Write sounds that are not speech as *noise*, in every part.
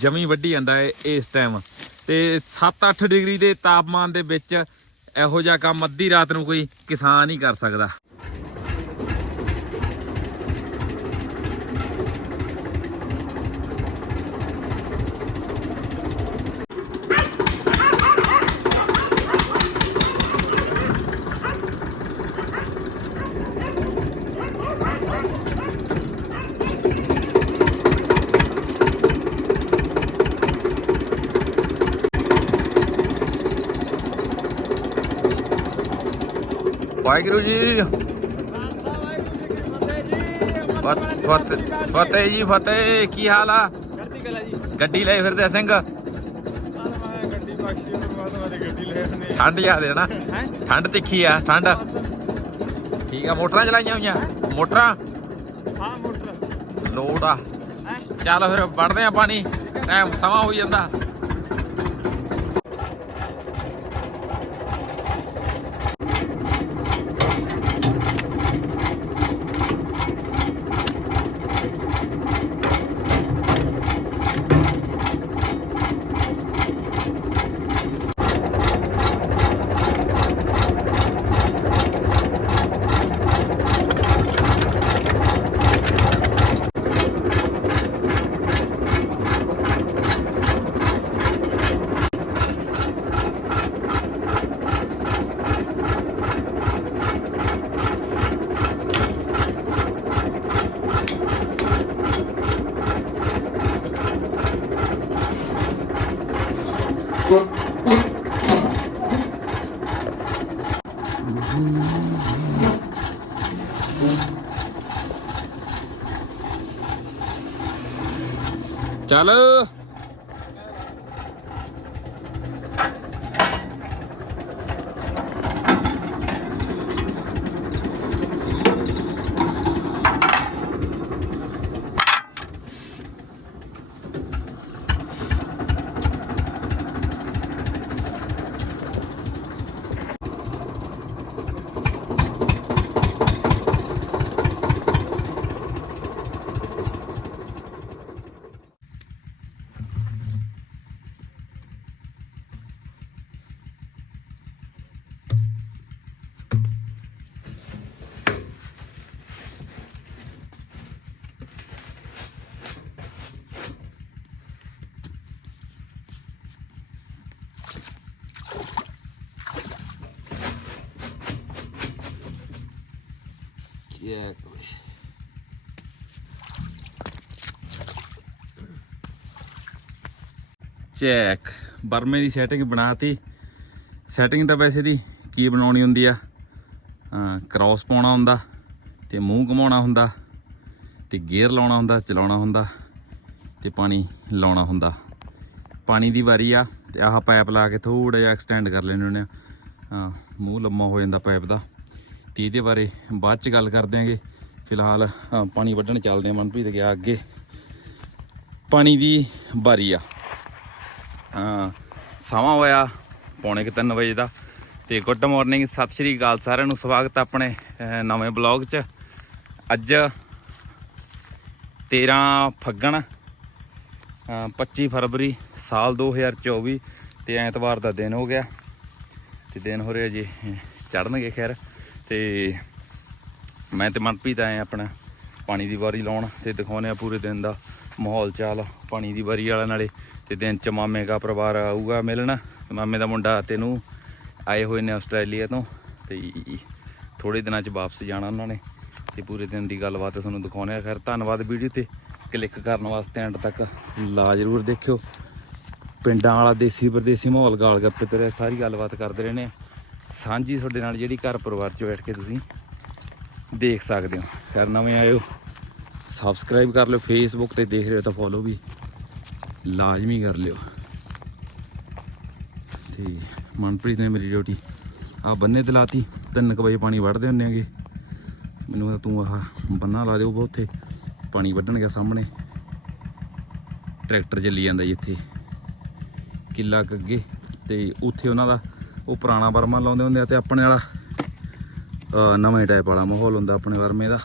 ਜਮੀ ਵੱਢੀ ਜਾਂਦਾ ਹੈ ਇਸ ਟਾਈਮ ਤੇ 7-8 ਡਿਗਰੀ ਦੇ ਤਾਪਮਾਨ ਦੇ ਵਿੱਚ ਇਹੋ ਜਿਹਾ ਕੰਮ ਅੱਧੀ ਰਾਤ ਨੂੰ ਕੋਈ ਕਿਸਾਨ ਹੀ ਕਰ ਸਕਦਾ। ਵਾਹਿਗੁਰੂ ਜੀ। ਫਤ- ਫਤ- ਫਤਿਹ ਜੀ ਫਤਿਹ। ਕੀ ਹਾਲ ਆ? ਗੱਡੀ ਲੈ ਫਿਰਦੇ ਸਿੰਘ। ਠੰਡ ਜ਼ਿਆਦੇ ਨਾ? ਠੰਡ ਤਿੱਖੀ ਆ ਠੰਡ। ਠੀਕ ਆ ਮੋਟਰਾਂ ਚਲਾਈਆਂ ਹੋਈਆਂ? ਮੋਟਰਾਂ? ਹਾਂ ਮੋਟਰ। ਲੋਡ ਆ। ਚੱਲ ਫਿਰ ਵੜਦੇ ਆ ਪਾਣੀ। ਟਾਈਮ ਸਮਾਂ ਹੋਈ ਜਾਂਦਾ। ਚੱਲ ਚੈੱਕ ਵੇ ਚੈੱਕ ਬਰਮੇ ਦੀ ਸੈਟਿੰਗ ਬਣਾਤੀ। ਸੈਟਿੰਗ ਤਾਂ ਵੈਸੇ ਦੀ ਕੀ ਬਣਾਉਣੀ ਹੁੰਦੀ ਆ? ਕ੍ਰਾਸ ਪਾਉਣਾ ਹੁੰਦਾ ਤੇ ਮੂੰਹ ਘਮਾਉਣਾ ਹੁੰਦਾ ਤੇ ਗੇਅਰ ਲਾਉਣਾ ਹੁੰਦਾ ਚਲਾਉਣਾ ਹੁੰਦਾ ਤੇ ਪਾਣੀ ਲਾਉਣਾ ਹੁੰਦਾ। ਪਾਣੀ ਦੀ ਵਾਰੀ ਆ ਤੇ ਆਹ ਪਾਈਪ ਲਾ ਕੇ ਥੋੜਾ ਜਿਹਾ ਐਕਸਟੈਂਡ ਕਰ ਲੈਣੇ ਹੁੰਦੇ ਆ। ਹਾਂ, ਮੂੰਹ ਲੰਮਾ ਹੋ ਜਾਂਦਾ ਪਾਈਪ ਦਾ। ਤੇ ਇਹਦੇ ਬਾਰੇ ਬਾਅਦ ਚ ਗੱਲ ਕਰਦੇ ਆਂਗੇ। ਫਿਲਹਾਲ ਪਾਣੀ ਵੱਢਣ ਚੱਲਦੇ ਆ ਮਨਪ੍ਰੀਤ ਗਿਆ ਅੱਗੇ। ਪਾਣੀ ਦੀ ਬਾਰੀ ਆ। ਹਾਂ ਸਮਾਂ ਹੋਇਆ ਪੌਣੇ ਕੁ ਤਿੰਨ ਵਜੇ ਦਾ ਤੇ ਗੁੱਡ ਮਾਰਨਿੰਗ ਸਤਿ ਸ਼੍ਰੀ ਅਕਾਲ ਸਾਰਿਆਂ ਨੂੰ। ਸਵਾਗਤ ਆਪਣੇ ਨਵੇਂ ਬਲੌਗ 'ਚ। ਅੱਜ 13 ਫੱਗਣ ਅ, 25 ਫਰਵਰੀ ਸਾਲ 2024 ਤੇ ਐਤਵਾਰ ਦਾ ਦਿਨ ਹੋ ਗਿਆ। ਤੇ ਦਿਨ ਹੋ ਰਿਹਾ ਜੀ ਚੜਨਗੇ ਖੈਰ। ਤੇ ਮੈਂ ਤੇ ਮਨਪ੍ਰੀਤ ਆਏ ਆਪਣਾ ਪਾਣੀ ਦੀ ਵਾਰੀ ਲਾਉਣ ਤੇ ਦਿਖਾਉਨੇ ਆ ਪੂਰੇ ਦਿਨ ਦਾ ਮਾਹੌਲ ਚਾਲ ਪਾਣੀ ਦੀ ਵਾਰੀ ਵਾਲਾ ਨਾਲੇ ਤੇ ਦਿਨ ਚ ਮਾਮੇ ਦਾ ਪਰਿਵਾਰ ਆਊਗਾ ਮਿਲਣ ਤੇ ਮਾਮੇ ਦਾ ਮੁੰਡਾ ਤੈਨੂੰ ਆਏ ਹੋਏ ਨੇ ਆਸਟ੍ਰੇਲੀਆ ਤੋਂ ਤੇ ਥੋੜੇ ਦਿਨਾਂ ਚ ਵਾਪਸ ਜਾਣਾ ਉਹਨਾਂ ਨੇ ਤੇ ਪੂਰੇ ਦਿਨ ਦੀ ਗੱਲਬਾਤ ਤੁਹਾਨੂੰ ਦਿਖਾਉਨੇ ਆ ਖੈਰ, ਧੰਨਵਾਦ ਵੀਡੀਓ ਤੇ ਕਲਿੱਕ ਕਰਨ ਵਾਸਤੇ ਐਂਡ ਤੱਕ ਲਾ ਜ਼ਰੂਰ ਦੇਖਿਓ। ਪਿੰਡਾਂ ਵਾਲਾ ਦੇਸੀ ਪਰਦੇਸੀ ਮਾਹੌਲ ਗਾਲ ਗੱਪੇ ਤੇ ਸਾਰੀ ਗੱਲਬਾਤ ਕਰਦੇ ਰਹਿੰਦੇ ਆ ਸਾਂਝੀ ਤੁਹਾਡੇ ਨਾਲ ਜਿਹੜੀ ਘਰ ਪਰਿਵਾਰ 'ਚ ਬੈਠ ਕੇ ਤੁਸੀਂ ਦੇਖ ਸਕਦੇ ਹੋ। ਫਿਰ ਨਵੇਂ ਆਇਓ ਸਬਸਕ੍ਰਾਈਬ ਕਰ ਲਿਓ ਫੇਸਬੁੱਕ ਤੇ ਦੇਖ ਰਹੇ ਹੋ ਤਾਂ ਫੋਲੋ ਵੀ। ਲਾਜ਼ਮੀ ਕਰ ਲਿਓ। ਤੇ ਮਨਪ੍ਰੀਤ ਨੇ ਮੇਰੀ ਡਿਊਟੀ ਆ ਬੰਨੇ ਤੇ ਲਾਤੀ। ਤਿੰਨ ਕੁ ਵਜੇ ਪਾਣੀ ਵੱਢਦੇ ਹੁੰਦੇ ਆਗੇ। ਮੈਨੂੰ ਕਹਿੰਦਾ ਤੂੰ ਆਹ ਬੰਨਾ ਲਾ ਦਿਓ ਉੱਥੇ। ਪਾਣੀ ਵੱਢਣ ਗਿਆ ਸਾਹਮਣੇ। ਟਰੈਕਟਰ ਚੱਲੀ ਜਾਂਦਾ ਜੀ ਇੱਥੇ। ਕਿੱਲਾ ਕੁ ਅੱਗੇ। ਤੇ ਉੱਥੇ ਉਹਨਾਂ ਦਾ ਉਹ ਪੁਰਾਣਾ ਵਰਮਾ ਲਾਉਂਦੇ ਹੁੰਦੇ ਆ ਤੇ ਆਪਣੇ ਵਾਲਾ ਨਵੇਂ ਟਾਈਪ ਵਾਲਾ ਮਾਹੌਲ ਹੁੰਦਾ ਆਪਣੇ ਵਰਮੇ ਦਾ।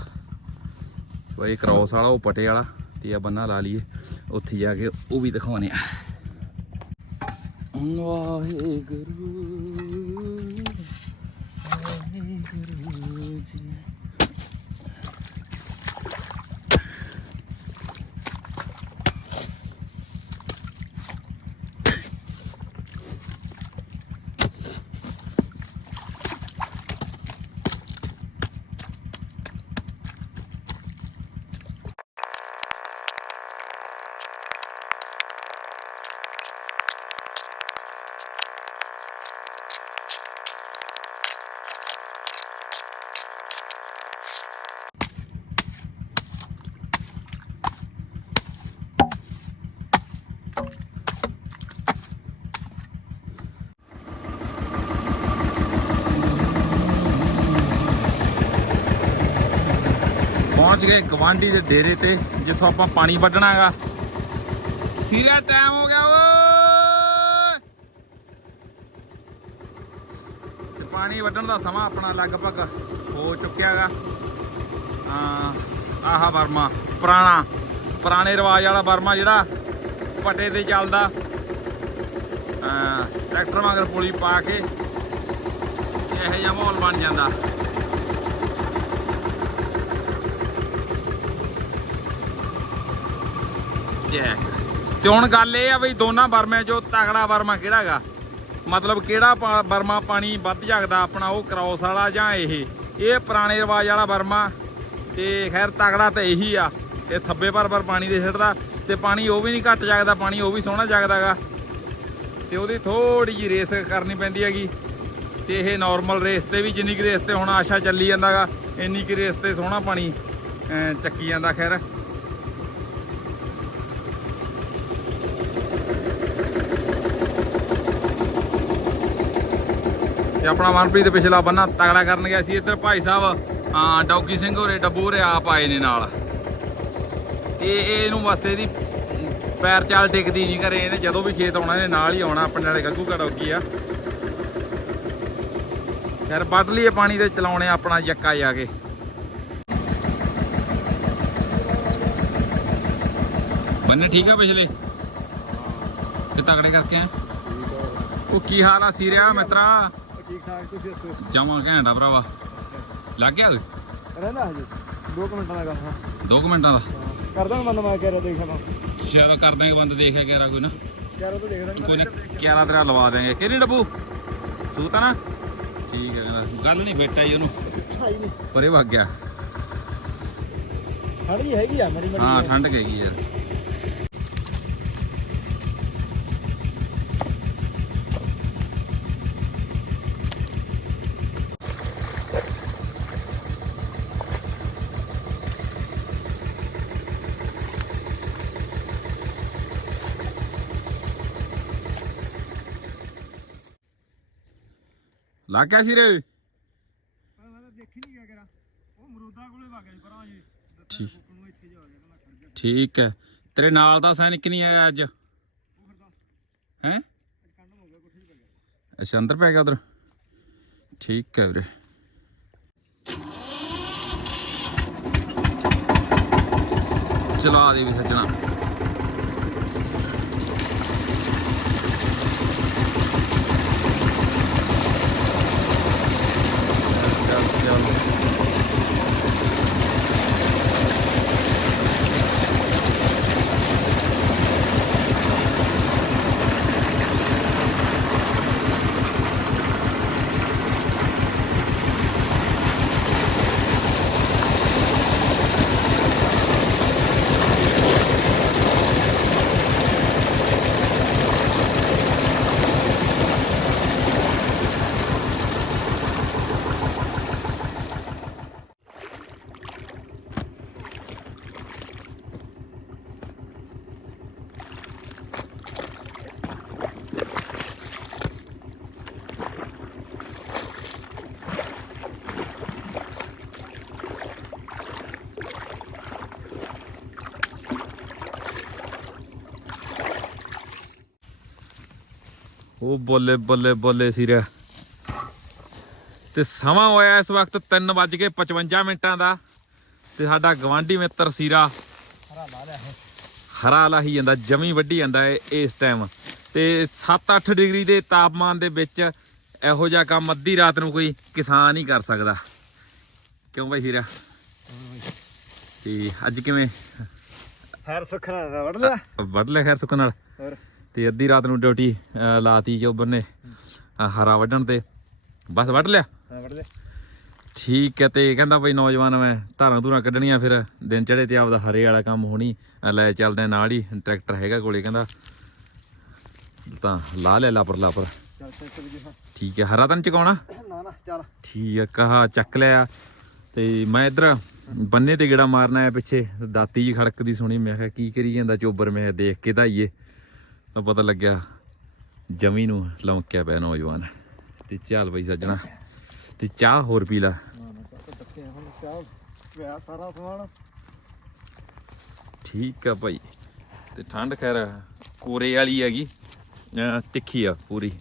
ਬਈ ਕ੍ਰਾਸ ਵਾਲਾ, ਉਹ ਪਟੇ ਵਾਲਾ, ਤੇ ਆ ਬੰਨਾ ਲਾ ਲਈਏ, ਉੱਥੇ ਜਾ ਕੇ ਉਹ ਵੀ ਦਿਖਾਉਣੇ ਆ। ਵਾਹਿਗੁਰੂ ਜੀ ਪਹੁੰਚ ਗਏ ਗਵਾਂਢੀ ਦੇ ਡੇਰੇ ਤੇ, ਜਿੱਥੋਂ ਆਪਾਂ ਪਾਣੀ ਵੱਢਣਾ ਹੈਗਾ। ਸੀਰੀਆ ਟਾਈਮ ਹੋ ਗਿਆ, ਓਏ! ਤੇ ਪਾਣੀ ਵੱਢਣ ਦਾ ਸਮਾਂ ਆਪਣਾ ਲਗਭਗ ਹੋ ਚੁੱਕਿਆ ਹੈਗਾ। ਹਾਂ ਆਹ ਵਰਮਾ, ਪੁਰਾਣਾ, ਪੁਰਾਣੇ ਰਿਵਾਜ ਵਾਲਾ ਵਰਮਾ ਜਿਹੜਾ ਪਟੇ ਤੇ ਚੱਲਦਾ। ਹਾਂ ਟਰੈਕਟਰ ਵਾਂਗਰ ਪੁਲੀ ਪਾ ਕੇ ਇਹੋ ਜਿਹਾ ਮਾਹੌਲ ਬਣ ਜਾਂਦਾ। ਚੈੱਕ ਤੇ ਹੁਣ ਗੱਲ ਇਹ ਆ ਬਈ ਦੋਨਾਂ ਬਰਮਿਆਂ ਚੋਂ ਤਗੜਾ ਵਰਮਾ ਕਿਹੜਾ ਹੈਗਾ ਮਤਲਬ ਕਿਹੜਾ ਪਾ- ਵਰਮਾ ਪਾਣੀ ਵੱਧ ਜਗਦਾ ਆਪਣਾ, ਉਹ ਕ੍ਰੋਸ ਵਾਲਾ ਜਾਂ ਇਹ? ਇਹ ਪੁਰਾਣੇ ਰਿਵਾਜ ਵਾਲਾ ਬਰਮਾ ਤੇ ਖੈਰ ਤਗੜਾ ਤਾਂ ਇਹੀ ਆ। ਇਹ ਥੱਬੇ ਭਰ ਭਰ ਪਾਣੀ ਦੇ ਛੱਡਦਾ ਤੇ ਪਾਣੀ ਉਹ ਵੀ ਨਹੀਂ ਘੱਟ ਜਗਦਾ, ਪਾਣੀ ਉਹ ਵੀ ਸੋਹਣਾ ਜਗਦਾਗਾ। ਤੇ ਉਹਦੀ ਥੋੜੀ ਜੀ ਰੇਸ ਕਰਨੀ ਪੈਂਦੀ ਹੈਗੀ। ਤੇ ਇਹ ਨਾਰਮਲ ਰੇਸ ਤੇ ਵੀ, ਜਿੰਨੀ ਕਿ ਰੇਸ ਤੇ ਹੁਣ ਆਸ਼ਾ ਚੱਲੀ ਜਾਂਦਾਗਾ, ਇੰਨੀ ਕਿ ਰੇਸ ਤੇ ਸੋਹਣਾ ਪਾਣੀ ਚੱਕੀ ਜਾਂਦਾ ਖੈਰ। ਆਪਣਾ ਮਨਪ੍ਰੀਤ ਪਿਛਲਾ ਬੰਨਾ ਤਗੜਾ ਕਰਨ ਗਿਆ ਸੀ ਇੱਧਰ ਭਾਈ ਸਾਹਿਬ ਹਾਂ ਡੌਗੀ ਸਿੰਘ ਹੋਰੇ ਡੱਬੂ ਹੋਰੇ ਆਪ ਆਏ ਨੇ ਨਾਲ। ਇਹ ਇਹਨੂੰ ਬਸ ਇਹਦੀ ਪੈਰ ਚਾਲ ਟਿਕਦੀ ਨਹੀਂ ਕਰੇ ਇਹਨੇ ਜਦੋਂ ਵੀ ਖੇਤ ਆਉਣਾ ਇਹਨੇ ਨਾਲ ਹੀ ਆਉਣਾ ਆਪਣੇ ਨਾਲੇ ਗੱਗੂ ਕਾ ਡੌਗੀ ਆ। ਖੈਰ ਵੱਢ ਲਈਏ ਪਾਣੀ ਤੇ ਚਲਾਉਣੇ ਆਪਣਾ ਯੱਕਾ ਜਾ ਕੇ। ਬੰਨੇ ਠੀਕ ਆ ਪਿਛਲੇ? ਤੇ ਤਗੜੇ ਕਰਕੇ ਆ। ਉਹ ਕੀ ਹਾਲ ਆ ਸੀਰਿਆ ਮਿੱਤਰਾ? ਠੀਕ ਠਾਕ ਤੁਸੀਂ ਦੱਸੋ? ਜਮਾ ਘੈਂਟਾ ਭਰਾਵਾ। ਲੱਗ ਗਿਆ ਓਏ ਰਹਿੰਦਾ ਹਜੇ? 2 ਮਿੰਟਾਂ ਦਾ ਕੰਮ ਦੋ ਕੁ ਮਿੰਟਾਂ ਦਾ? ਕਰਦਾ ਬੰਦ ਮੈਂ ਕਹਿ ਰਿਹਾ ਦੇਖਾਂ ਮੈਂ ਚਲੋ ਕਰਦੇ ਆਂ ਬੰਦ ਦੇਖਿਆ ਕਿਹੜਾ ਕੋਈ ਨਾ। ਯਾਰ ਉਹ ਤਾਂ ਦੇਖਦਾ ਕੋਈ ਨਾ ਕਿਆਰਾ ਤੇਰਾ ਲਵਾ ਦੇਾਂਗੇ ਕਿਹਨੇ ਡੱਬੂ? ਤੂੰ ਤਾਂ ਨਾ? ਠੀਕ ਹੈ ਕਹਿੰਦਾ। ਗੱਲ ਨਹੀਂ ਬੇਟਾ ਜੀ ਉਹਨੂੰ। ਹਾਈ ਨਹੀਂ ਪਰੇ ਵਗ ਗਿਆ। ਖੜੀ ਹੈਗੀ ਆ ਮੇਰੀ ਮੇਰੀ ਹਾਂ ਠੰਡ ਹੈਗੀ ਯਾਰ ਲੱਗ ਗਿਆ ਸੀ ਰੇ ਮੈਂ ਤਾਂ ਦੇਖੀ ਨਹੀਂ ਗਿਆ ਕਰਾ ਉਹ ਮਰੂਦਾ ਕੋਲੇ ਵਗ ਪਰਾਂ ਜੀ ਠੀਕ। ਨੂੰ ਇੱਥੇ ਜਾ ਗਿਆ ਮੈਂ ਖੜ ਗਿਆ ਠੀਕ ਹੈ। ਤੇਰੇ ਨਾਲ ਦਾ ਸੈਨਿਕ ਨਹੀਂ ਆਇਆ ਅੱਜ। ਉਹ ਫਿਰਦਾ ਹੈ? ਅੱਜ ਕੰਡ ਹੋ ਗਿਆ ਕੁਛ ਨਹੀਂ ਪੈ ਅੱਛਾ, ਅੰਦਰ ਪੈ ਗਿਆ ਉਧਰ। ਠੀਕ ਹੈ ਵੀਰੇ। ਚਲਾ ਦੇ ਵੀ ਸੱਜਣਾ। ਚੱਲ, ਉਹ ਬੱਲੇ ਬੱਲੇ ਬੱਲੇ ਸੀਰਾ ਤੇ ਸਮਾਂ ਹੋਇਆ ਇਸ ਵਕਤ 3:55 ਮਿੰਟਾਂ ਦਾ। ਤੇ ਸਾਡਾ ਗਵਾਂਢੀ ਮਿੱਤਰ ਸੀਰਾ ਹਰਾ ਲਾਹੀ ਜਾਂਦਾ ਜਮੀ ਵੱਢੀ ਜਾਂਦਾ ਹੈ ਇਸ ਟਾਈਮ ਤੇ 7-8 ਡਿਗਰੀ ਦੇ ਤਾਪਮਾਨ ਦੇ ਵਿੱਚ ਇਹੋ ਜਿਹਾ ਕੰਮ ਅੱਧੀ ਰਾਤ ਨੂੰ ਕੋਈ ਕਿਸਾਨ ਹੀ ਕਰ ਸਕਦਾ। ਕਿਉਂ ਬਾਈ ਸੀਰਾ ਤੇ ਅੱਜ ਕਿਵੇਂ? ਖੈਰ ਸੁਖਣਾ ਦਾ ਵੜ ਲਿਆ। ਵੱਢ ਲਿਆ ਖੈਰ ਸੁੱਕ ਨਾਲ। ਹੋਰ? ਤੇ ਅੱਧੀ ਰਾਤ ਨੂੰ ਡਿਊਟੀ ਲਾਤੀ ਜੋਬਰ ਨੇ ਹਰਾ ਵੱਢਣ ਤੇ। ਬਸ ਵੱਢ ਲਿਆ? ਹਾਂ ਠੀਕ ਹੈ ਤੇ ਕਹਿੰਦਾ ਬਈ ਨੌਜਵਾਨ ਮੈਂ ਧਾਰਾਂ ਧੂਰਾਂ ਕੱਢਣੀਆਂ ਫਿਰ ਦਿਨ ਚੜੇ ਤੇ ਆਪਦਾ ਹਰੇ ਵਾਲਾ ਕੰਮ ਹੋਣੀ ਲੈ ਚੱਲਦੇ ਆ ਨਾਲ ਹੀ ਟਰੈਕਟਰ ਹੈਗਾ ਕੋਲੇ ਕਹਿੰਦਾ। ਤਾਂ ਲਾ ਲੈ ਲਾਪਰ ਲਾਪਰ। ਹਾਂ। ਠੀਕ ਹੈ ਹਰਾ ਤਾਂ ਚਕਾਉਣਾ? ਨਾ ਨਾ ਚੱਲ। ਠੀਕ ਹੈ ਕਹਾ ਚੱਕ ਲਿਆ। ਤੇ ਮੈਂ ਇਧਰ ਬੰਨੇ ਤੇ ਗੇੜਾ ਮਾਰਨਾ ਆਇਆ ਪਿੱਛੇ ਦਾਤੀ ਜੀ ਖੜਕਦੀ ਸੁਣੀ ਮੈਂ ਕਿਹਾ ਕੀ ਕਰੀ ਜਾਂਦਾ ਚੋਬਰ ਮੈਂ ਦੇਖ ਕੇ ਧਾਈਏ ਤਾਂ ਪਤਾ ਲੱਗਿਆ ਜਮੀ ਨੂੰ ਲੌਂਕਿਆ ਪਿਆ ਨੌਜਵਾਨ। ਤੇ ਚਾਲ ਬਈ ਸੱਜਣਾ। ਤੇ ਚਾਹ ਹੋਰ ਪੀ ਲਾ। ਠੀਕ ਆ ਭਾਈ। ਤੇ ਠੰਡ ਖੈਰ ਕੋਰੇ ਵਾਲੀ ਹੈਗੀ। ਤਿੱਖੀ ਆ ਪੂਰੀ।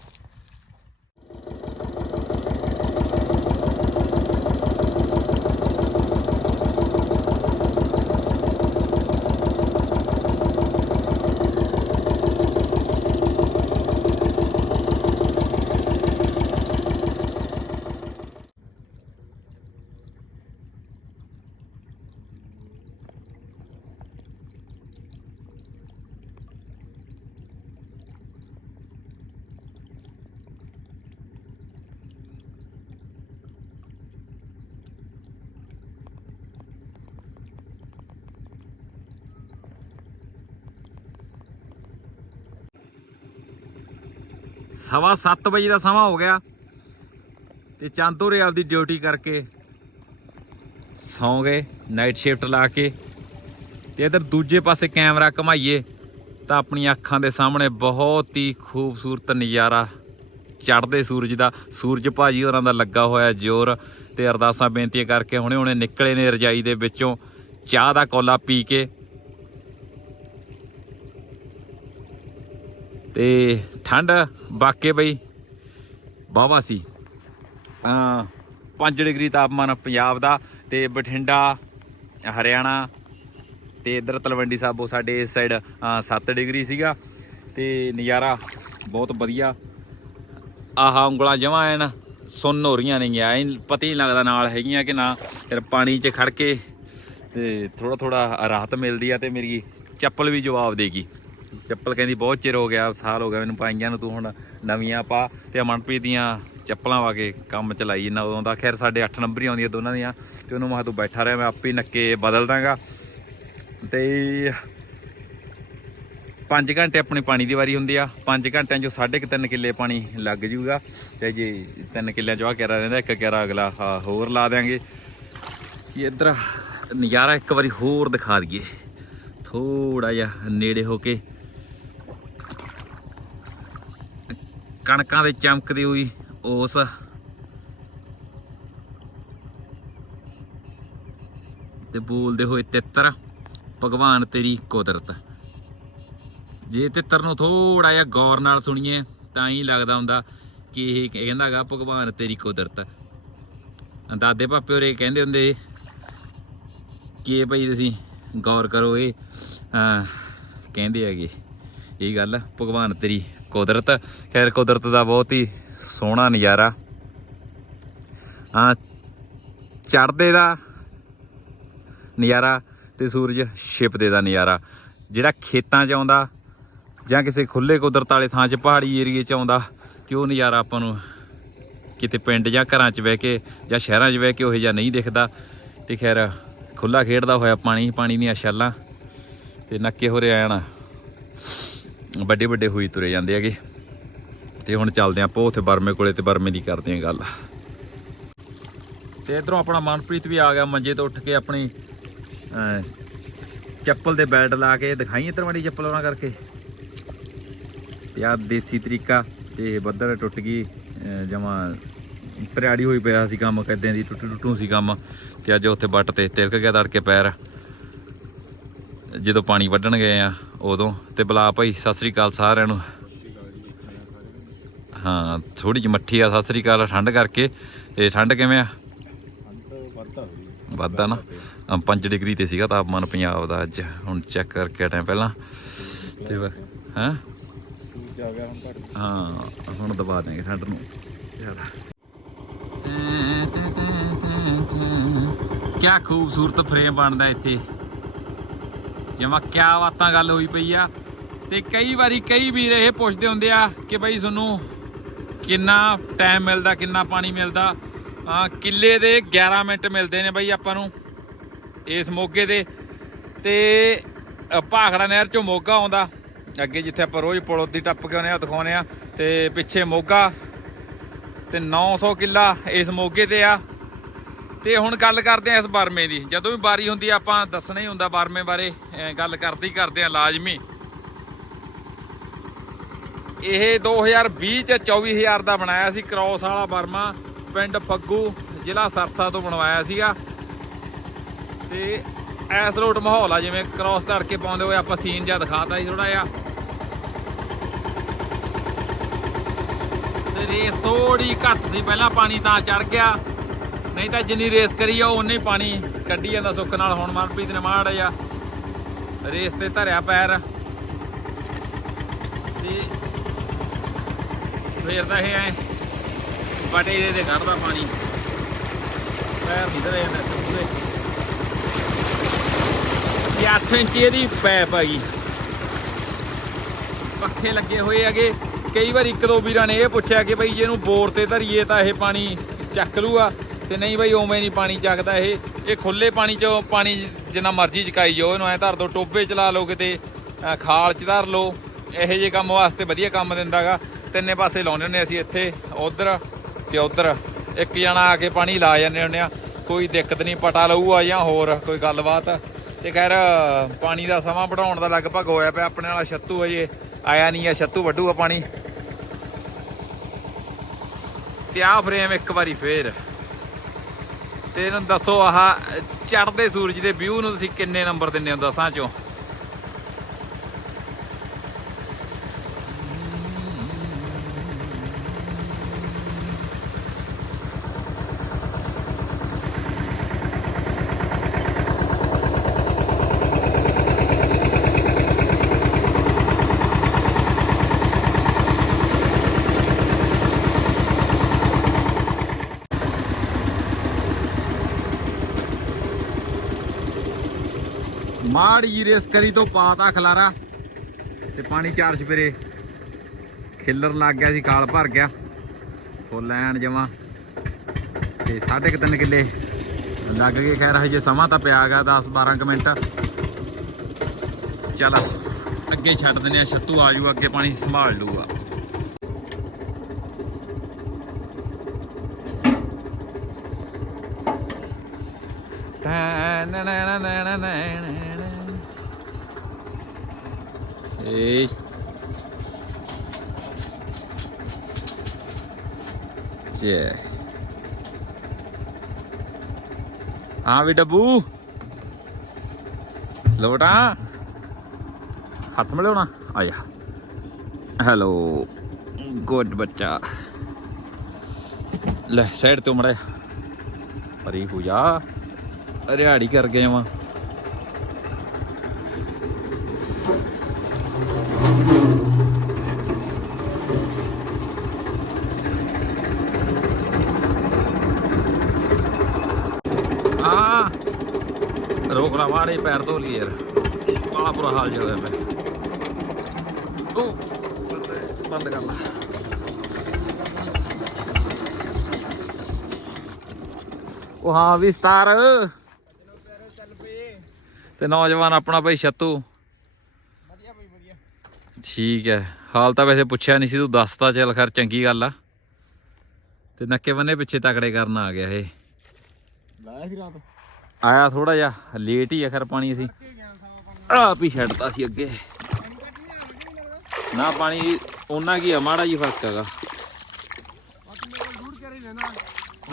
ਸਵਾ 7 ਵਜੇ ਦਾ ਸਮਾਂ ਹੋ ਗਿਆ ਤੇ ਚਾਂਦੋਰੇ ਆਪਦੀ ਡਿਊਟੀ ਕਰਕੇ ਸੌਂ ਗਏ ਨਾਈਟ ਸ਼ਿਫਟ ਲਾ ਕੇ ਤੇ ਇਧਰ ਦੂਜੇ ਪਾਸੇ ਕੈਮਰਾ ਘਮਾਈਏ ਤਾਂ ਆਪਣੀਆਂ ਅੱਖਾਂ ਦੇ ਸਾਹਮਣੇ ਬਹੁਤ ਹੀ ਖੂਬਸੂਰਤ ਨਜ਼ਾਰਾ ਚੜ੍ਹਦੇ ਸੂਰਜ ਦਾ। ਸੂਰਜ ਭਾਜੀ ਹੋਰਾਂ ਦਾ ਲੱਗਾ ਹੋਇਆ ਜ਼ੋਰ ਤੇ ਅਰਦਾਸਾਂ ਬੇਨਤੀਆਂ ਕਰਕੇ ਹੁਣੇ ਹੁਣੇ ਨਿਕਲੇ ਨੇ ਰਜਾਈ ਦੇ ਵਿੱਚੋਂ। ਚਾਹ ਦਾ ਕੋਲਾ ਪੀ ਕੇ ਤੇ ਠੰਡ ਵਾਕੇ ਬਈ, ਵਾਹਵਾ ਸੀ। ਅ 5 ਡਿਗਰੀ ਤਾਪਮਾਨ ਪੰਜਾਬ ਦਾ ਤੇ ਬਠਿੰਡਾ, ਹਰਿਆਣਾ ਤੇ ਇਧਰ ਤਲਵੰਡੀ ਸਾਬੋ ਸਾਡੇ ਇਸ ਸਾਈਡ 7 ਡਿਗਰੀ ਸੀਗਾ ਤੇ ਨਜ਼ਾਰਾ ਬਹੁਤ ਵਧੀਆ। ਆਹਾ ਉਂਗਲਾਂ ਜਮਾਂ ਐਨ ਸੁੰਨ ਹੋ ਰਹੀਆਂ ਨੇਗੀਆਂ। ਐ ਪਤਾ ਹੀ ਨਹੀਂ ਲੱਗਦਾ ਨਾਲ ਹੈਗੀਆਂ ਕਿ ਨਾ। ਫਿਰ ਪਾਣੀ 'ਚ ਖੜ ਕੇ ਤੇ ਥੋੜਾ ਥੋੜਾ ਰਾਹਤ ਮਿਲਦੀ ਆ ਤੇ ਮੇਰੀ ਚੱਪਲ ਵੀ ਜਵਾਬ ਦੇਗੀ। ਚੱਪਲ ਕਹਿੰਦੀ, ਬਹੁਤ ਚਿਰ ਹੋ ਗਿਆ, ਸਾਲ ਹੋ ਗਿਆ ਮੈਨੂੰ ਪਾਈਆਂ ਨੂੰ, ਤੂੰ ਹੁਣ ਨਵੀਆਂ ਪਾ। ਤੇ ਮਨਪ੍ਰੀਤ ਦੀਆਂ ਚੱਪਲਾਂ ਵਾ ਕੇ ਕੰਮ ਚਲਾਈ ਨਾ ਉਦੋਂ ਦਾ। ਖੈਰ, ਸਾਡੇ 8 ਨੰਬਰ ਹੀ ਆਉਂਦੀਆਂ ਦੋਨਾਂ ਦੀਆਂ, ਤੇ ਉਹਨੂੰ ਮੈਂ ਕਿਹਾ, ਤੂੰ ਬੈਠਾ ਰਿਹਾ, ਮੈਂ ਆਪੇ ਹੀ ਨੱਕੇ ਬਦਲ ਦਾਂਗਾ। ਤੇ 5 ਘੰਟੇ ਆਪਣੀ ਪਾਣੀ ਦੀ ਵਾਰੀ ਹੁੰਦੀ ਆ। 5 ਘੰਟਿਆਂ ਚੋਂ 3.5 ਕਿੱਲੇ ਪਾਣੀ ਲੱਗ ਜੂਗਾ। ਤੇ ਜੇ 3 ਕਿੱਲਿਆਂ ਚੋਂ ਆ ਕਿਹੜਾ ਰਹਿੰਦਾ, ਇੱਕ ਕਿਹੜਾ ਅਗਲਾ ਹੋਰ ਲਾ ਦਿਆਂਗੇ। ਕਿ ਇਧਰ ਨਜ਼ਾਰਾ ਇੱਕ ਵਾਰੀ ਹੋਰ ਦਿਖਾ ਦਈਏ। ਥੋੜਾ ਜਿਹਾ ਨੇੜੇ ਹੋ ਕੇ ਕਣਕਾਂ ਦੇ ਚਮਕਦੀ ਹੋਈ ਉਸ ਤੇ ਬੋਲਦੇ ਹੋਏ ਤਿੱਤਰ, ਭਗਵਾਨ ਤੇਰੀ ਕੁਦਰਤ। ਜੇ ਤਿੱਤਰ ਨੂੰ ਥੋੜਾ ਜਿਹਾ ਗੌਰ ਨਾਲ ਸੁਣੀਏ, ਤਾਂ ਹੀ ਲੱਗਦਾ ਹੁੰਦਾ ਕਿ ਇਹ ਕਹਿੰਦਾਗਾ ਭਗਵਾਨ ਤੇਰੀ ਕੁਦਰਤ। ਦਾਦੇ ਪਾਪੇ ਹੋਰੇ ਕਹਿੰਦੇ ਹੁੰਦੇ ਕਿ ਭਾਈ ਤੁਸੀਂ ਗੌਰ ਕਰੋ ਇਹ ਕਹਿੰਦੇ ਹੈਗੇ, ਇਹ ਗੱਲ ਭਗਵਾਨ ਤੇਰੀ ਕੁਦਰਤ, ਖੈਰ ਕੁਦਰਤ ਦਾ ਬਹੁਤ ਹੀ ਸੋਹਣਾ ਨਜ਼ਾਰਾ। ਆ ਚੜ੍ਹਦੇ ਦਾ ਨਜ਼ਾਰਾ ਤੇ ਸੂਰਜ ਛਿਪਦੇ ਦਾ ਨਜ਼ਾਰਾ। ਜਿਹੜਾ ਖੇਤਾਂ 'ਚ ਆਉਂਦਾ ਜਾਂ ਕਿਸੇ ਖੁੱਲੇ ਕੁਦਰਤ ਵਾਲੇ ਥਾਂ 'ਚ, ਪਹਾੜੀ ਏਰੀਏ 'ਚ ਆਉਂਦਾ, ਤੇ ਉਹ ਨਜ਼ਾਰਾ ਆਪਾਂ ਨੂੰ ਕਿਤੇ ਪਿੰਡ ਜਾਂ ਘਰਾਂ 'ਚ ਬਹਿ ਕੇ ਜਾਂ ਸ਼ਹਿਰਾਂ 'ਚ ਬਹਿ ਕੇ ਉਹ ਜਿਹਾ ਨਹੀਂ ਦਿਖਦਾ। ਤੇ ਖੈਰ ਖੁੱਲਾ ਖੇਡਦਾ ਹੋਇਆ ਪਾਣੀ ਪਾਣੀ ਦੀਆਂ ਛਾਲਾਂ, ਤੇ ਨੱਕੇ ਹੋ ਰਿਹਾ ਆਣ ਵੱਡੇ ਵੱਡੇ ਹੋਈ ਤੁਰੇ ਜਾਂਦੇ ਹੈਗੇ। ਤੇ ਹੁਣ ਚੱਲਦੇ ਆਪਾਂ ਉੱਥੇ ਬਰਮੇ ਕੋਲੇ ਤੇ ਬਰਮੇ ਦੀ ਕਰਦੇ ਆਂ ਗੱਲ। ਤੇ ਇਧਰੋਂ ਆਪਣਾ ਮਨਪ੍ਰੀਤ ਵੀ ਆ ਗਿਆ ਮੰਜੇ ਤੋਂ ਉੱਠ ਕੇ ਆਪਣੀ ਚੱਪਲ ਦੇ ਬੈਲਟ ਲਾ ਕੇ। ਦਿਖਾਈ ਇੱਧਰ ਮਾੜੀ ਚੱਪਲ ਉਹਨਾਂ ਕਰਕੇ? ਤੇ ਆ ਦੇਸੀ ਤਰੀਕਾ ਤੇ ਬੱਦਲ ਟੁੱਟ ਗਈ ਜਮਾ ਪਰਿਆੜੀ ਹੋਈ ਪਿਆ ਸੀ ਕੰਮ, ਕਦਾਂ ਦੀ ਟੁੱਟੂ ਟੁੱਟੂ ਸੀ ਕੰਮ। ਤੇ ਅੱਜ ਉੱਥੇ ਬੱਟ ਤੇ ਤਿਲਕ ਗਿਆ ਤੜਕੇ ਪੈਰ। ਜਦੋਂ ਪਾਣੀ ਵੱਢਣ ਗਏ ਆ। ਉਦੋਂ। ਤੇ ਬੁਲਾ ਭਾਈ, ਸਤਿ ਸ੍ਰੀ ਅਕਾਲ ਸਾਰਿਆਂ ਨੂੰ। ਹਾਂ ਥੋੜੀ ਜਿਹੀ ਮੱਠੀ ਆ, ਸਤਿ ਸ੍ਰੀ ਅਕਾਲ, ਠੰਡ ਕਰਕੇ। ਤੇ ਠੰਡ ਕਿਵੇਂ ਆ? ਅੰਤ ਵੱਧਦਾ ਨਾ। 5 ਡਿਗਰੀ ਤੇ ਸੀਗਾ ਤਾਪਮਾਨ ਪੰਜਾਬ ਦਾ ਅੱਜ। ਹੁਣ ਚੈੱਕ ਕਰਕੇ ਟਾਈਮ ਪਹਿਲਾਂ। ਤੇ ਹੈ? ਹਾਂ, ਹੁਣ ਦਬਾ ਦੇਂਗੇ ਠੰਡ ਨੂੰ। ਕਿਆ ਖੂਬਸੂਰਤ ਫਰੇਮ ਬਣਦਾ ਇੱਥੇ। ਜਮਾ ਕਿਆ ਬਾਤਾਂ ਗੱਲ ਹੋਈ ਪਈ ਆ। ਤੇ ਕਈ ਵਾਰੀ ਕਈ ਵੀਰ ਇਹ ਪੁੱਛਦੇ ਹੁੰਦੇ ਆ ਕਿ ਬਈ ਤੁਹਾਨੂੰ ਕਿੰਨਾ ਟਾਈਮ ਮਿਲਦਾ ਕਿੰਨਾ ਪਾਣੀ ਮਿਲਦਾ? ਆ ਕਿੱਲੇ ਦੇ 11 ਮਿੰਟ ਮਿਲਦੇ ਨੇ ਬਈ ਆਪਾਂ ਨੂੰ ਇਸ ਮੋਗੇ ਦੇ। ਤੇ ਅ, ਭਾਖੜਾ ਨਹਿਰ ਚੋਂ ਮੋਗਾ ਆਉਂਦਾ। ਅੱਗੇ ਜਿੱਥੇ ਆਪਾਂ ਰੋਜ਼ ਪੁਲ ਉੱਦੀ ਟੱਪ ਕੇ ਆਉਂਦੇ ਆ ਦਿਖਾਉਂਦੇ ਆ। ਤੇ ਪਿੱਛੇ ਮੋਗਾ ਤੇ 900 ਕਿੱਲਾ ਇਸ ਮੋਗੇ ਤੇ ਆ। ਤੇ ਹੁਣ ਗੱਲ ਕਰਦੇ ਆ ਇਸ ਬਰਮੇ ਦੀ। ਜਦੋਂ ਵੀ ਬਾਰੀ ਹੁੰਦੀ ਆਪਾਂ ਦੱਸਣਾ ਹੀ ਹੁੰਦਾ ਬਰਮੇ ਬਾਰੇ ਗੱਲ ਕਰਦੇ ਹੀ ਕਰਦੇ ਆ ਲਾਜ਼ਮੀ। ਇਹ 2020 ਚ 24000 ਦਾ ਬਣਾਇਆ ਸੀ ਕ੍ਰੋਸ ਵਾਲਾ ਬਰਮਾ ਪਿੰਡ ਫੱਗੂ ਜ਼ਿਲ੍ਹਾ ਸਰਸਾ ਤੋਂ ਬਣਵਾਇਆ ਸੀਗਾ। ਤੇ ਐਸ ਰੋਟ ਮਾਹੌਲ ਆ, ਜਿਵੇਂ ਕ੍ਰੋਸ ਧੜਕੇ ਪਾਉਂਦੇ ਹੋਏ ਆਪਾਂ ਸੀਨ ਜਿਹਾ ਦਿਖਾਤਾ ਸੀ ਥੋੜਾ ਜਿਹਾ। ਤੇ ਰੇਸ ਥੋੜੀ ਘੱਟ ਸੀ, ਪਹਿਲਾਂ ਪਾਣੀ ਤਾਂ ਚੜ ਗਿਆ। ਨਹੀਂ ਤਾਂ ਜਿੰਨੀ ਰੇਸ ਕਰੀ ਆ ਉਨੇ ਹੀ ਪਾਣੀ ਕੱਢੀ ਜਾਂਦਾ ਸੁੱਕ ਨਾਲ। ਹੁਣ ਮਨਪ੍ਰੀਤ ਨੇ ਮਾੜਾ ਆ ਰੇਸ ਤੇ ਧਰਿਆ ਪੈਰ। ਤੇ ਫੇਰ ਤਾਂ ਇਹ ਐ, ਬਟੇ ਦੇ ਤੇ ਕੱਢਦਾ ਪਾਣੀ। ਪੈਰ ਨਹੀਂ ਧਰਿਆ ਜਾਂਦਾ ਪੂਰੇ। ਇਹ 8 ਇੰਚ ਇਹਦੀ ਪੈਪ ਹੈਗੀ ਪੱਖੇ ਲੱਗੇ ਹੋਏ ਹੈਗੇ। ਕਈ ਵਾਰ ਇੱਕ ਦੋ ਵੀਰਾਂ ਨੇ ਇਹ ਪੁੱਛਿਆ ਕਿ ਬਈ ਜੇ ਇਹਨੂੰ ਬੋਰ ਤੇ ਧਰੀਏ ਤਾਂ ਇਹ ਪਾਣੀ ਚੱਕ ਲੂਗਾ। ਤੇ ਨਹੀਂ ਬਈ ਉਵੇਂ ਨਹੀਂ ਪਾਣੀ ਚੱਕਦਾ ਇਹ ਇਹ ਖੁੱਲੇ ਪਾਣੀ 'ਚ ਪਾਣੀ ਜਿੰਨਾ ਮਰਜ਼ੀ ਚਕਾਈ ਜਾਓ, ਇਹਨੂੰ ਐ ਧਰ ਦੋ ਟੋਬੇ ਚਲਾ ਲਓ ਕਿਤੇ ਖਾਲ 'ਚ ਧਰ ਲਓ, ਇਹੋ ਜਿਹੇ ਕੰਮ ਵਾਸਤੇ ਵਧੀਆ ਕੰਮ ਦਿੰਦਾਗਾ। ਤਿੰਨੇ ਪਾਸੇ ਲਾਉਂਦੇ ਹੁੰਦੇ ਅਸੀਂ ਇੱਥੇ, ਉਧਰ ਤੇ ਉਧਰ। ਇੱਕ ਜਣਾ ਆ ਕੇ ਪਾਣੀ ਲਾ ਜਾਂਦੇ ਹੁੰਦੇ ਆ, ਕੋਈ ਦਿੱਕਤ ਨਹੀਂ ਪਟਾ ਲਊਗਾ ਜਾਂ ਹੋਰ ਕੋਈ ਗੱਲਬਾਤ। ਤੇ ਖੈਰ, ਪਾਣੀ ਦਾ ਸਮਾਂ ਵਧਾਉਣ ਦਾ ਲਗਭਗ ਹੋਇਆ ਪਿਆ, ਆਪਣੇ ਵਾਲਾ ਛੱਤੂ ਅਜੇ ਆਇਆ ਨਹੀਂ ਆ, ਛੱਤੂ ਵੱਢੂਗਾ ਪਾਣੀ। ਤੇ ਆਹ ਫਰੇਮ ਇੱਕ ਵਾਰੀ ਫੇਰ। ਤੇ ਇਹਨਾਂ ਦੱਸੋ ਆਹ, ਚੜ੍ਹਦੇ ਸੂਰਜ ਦੇ ਵਿਊ ਨੂੰ ਤੁਸੀਂ ਕਿੰਨੇ ਨੰਬਰ ਦਿੰਦੇ ਹੋ ਦਸਾਂ ਚੋਂ? ਮਾੜੀ ਜੀ ਰੇਸ ਕਰੀ ਤੋਂ ਪਾਤਾ ਖਲਾਰਾ ਤੇ ਪਾਣੀ ਚਾਰ ਛਪੇਰੇ ਖਿੱਲਰ ਲੱਗ ਗਿਆ ਸੀ ਕਾਲ ਭਰ ਗਿਆ। ਫੁੱਲ ਐਨ ਜਮਾ। ਤੇ ਸਾਢੇ ਕੁ ਤਿੰਨ ਕਿੱਲੇ। ਲੱਗ ਗਏ, ਖੈਰ ਹਜੇ ਸਮਾਂ ਤਾਂ ਪਿਆ ਗਿਆ 10 12 ਕੁ ਮਿੰਟ। ਚਲ, ਅੱਗੇ ਛੱਡ ਦਿੰਦੇ ਆ ਛੱਤੂ ਆ ਜੂ, ਅੱਗੇ ਪਾਣੀ ਸੰਭਾਲ ਲੂਗਾ ਏ ਚੇ ਹਾਂ ਵੀ ਡੱਬੂ। ਲੋਟਾ ਹੱਥ ਮਿਲਾਉਣਾ। ਆਇਆ। ਹੈਲੋ। ਗੁੱਡ ਬੱਚਾ। ਲੈ, ਸਾਈਡ ਤੋਂ ਮੜਾ ਪਰੀ ਹੋ ਜਾ। ਰਿਹਾੜੀ ਕਰ ਗਏ ਵਾਂ ਆ ਰੋਕ ਲਾ ਮਾੜੇ ਪੈਰ ਧੋ ਲਈ ਯਾਰ। ਬਾਲਾ ਬੁਰਾ ਹਾਲ ਜਿਹਾ ਹੋਇਆ ਪਿਆ। ਉਹ ਬੰਦ ਕਰ ਲਾ। ਉਹ ਹਾਂ ਵੀ ਸਟਾਰ ਤੇ ਨੌਜਵਾਨ ਆਪਣਾ ਭਾਈ ਛੱਤੂ। ਵਧੀਆ ਬਈ ਵਧੀਆ ਠੀਕ ਹੈ। ਹਾਲ ਤਾਂ ਵੈਸੇ ਪੁੱਛਿਆ ਨਹੀਂ ਸੀ, ਤੂੰ ਦੱਸਤਾ ਚੱਲ ਖੈਰ ਚੰਗੀ ਗੱਲ ਆ। ਤੇ ਨੱਕੇ ਬੰਨੇ ਪਿੱਛੇ ਤਕੜੇ ਕਰਨ ਆ ਗਿਆ ਇਹ। ਲਾਇਆ ਸੀ ਰਾਤ। ਆਇਆ ਥੋੜਾ ਜਿਹਾ ਲੇਟ ਹੀ ਆ ਖੈਰ ਪਾਣੀ ਅਸੀਂ। ਆਪ ਹੀ ਛੱਡਤਾ ਸੀ ਅੱਗੇ। ਨਾ ਪਾਣੀ ਉਹਨਾਂ ਕੀ ਆ, ਮਾੜਾ ਜੀ ਫ਼ਰਕ ਹੈਗਾ।